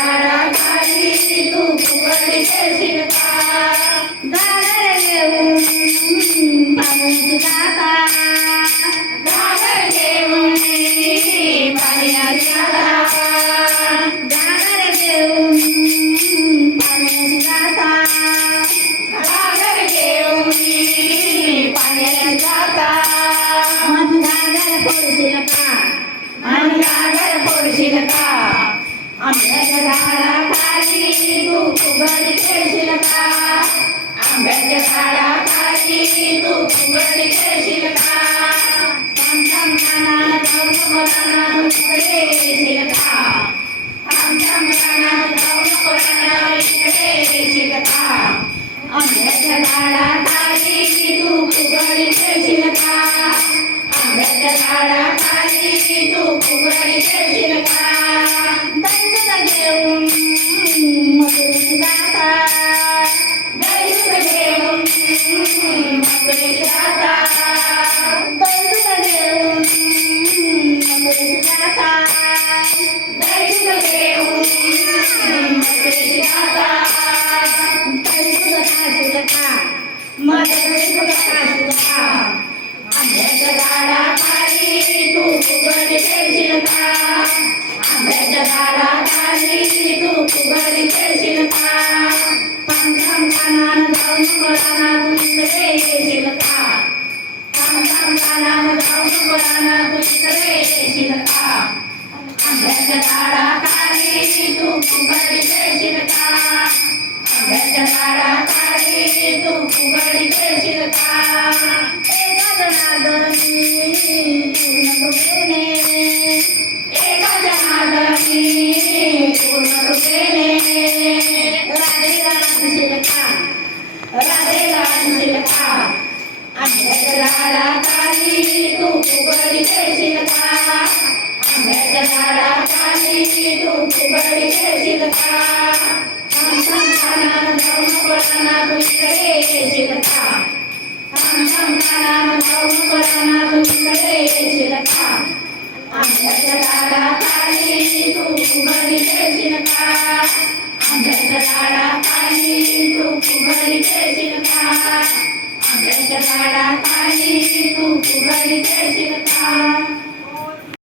झाडाखाली तू फुगडी खेळशील का? घागर घेऊन पाण्याची जाता, घागर घेऊन पाण्याची जाता, घागर घेऊन पाण्याची जाता, घागर घेऊन पाण्याची जाता. मग घागर फोडशील का? आणि घागर फोडशील का? आंब्याच्या झाडाखाली तू फुगडी खेळशील का? आंब्याच्या झाडाखाली तू फुगडी खेळशील का? थांब कानाला जाऊ नको रानात इकडे येशील का? रानात जाऊ नको रानात इकडे येशील का? आंब्याच्या झाडाखाली तू फुगडी खेळशील का? आंब्याच्या झाडाखाली तू फुगडी खेळशील का? दैवत घेऊन मथुरेची जाता, दैवत घेऊन मथुरेची जाता, दैवत घेऊन मथुरेची जाता, दैवत घेऊन मथुरेची जाता. दैवत खाशील का? माझ्या दैवत खाशील का? आंब्याच्या झाडाखाली तू फुगडी खेळशील का? आंब्याच्या झाडाखाली तू फुगडी खेळशील का? थांब कानाला जाऊ नको रानात इकडे येशील का? कानाला जाऊ नको रानात इकडे येशील का? आंब्याच्या झाडाखाली तू फुगडी खेळशील का? आंब्याच्या झाडाखाली तू फुगडी खेळशील का? एका जनार्दनी पूर्ण कृपेने, एका जनार्दनी पूर्ण कृपेने राधेला आणशील का? राधेला आणशील का? आंब्याच्या झाडाखाली तू फुगडी खेळशील का? आंब्याच्या झाडाखाली तू फुगडी खेळशील का? कानाला जाऊ नको रानात इकडे येशील का? कानाला जाऊ नको रानात इकडे येशील का? आंब्याच्या झाडाखाली तू फुगडी खेळशील का? आंब्याच्या झाडाखाली तू फुगडी खेळशील का? आंब्याच्या झाडाखाली तू फुगडी खेळशील का?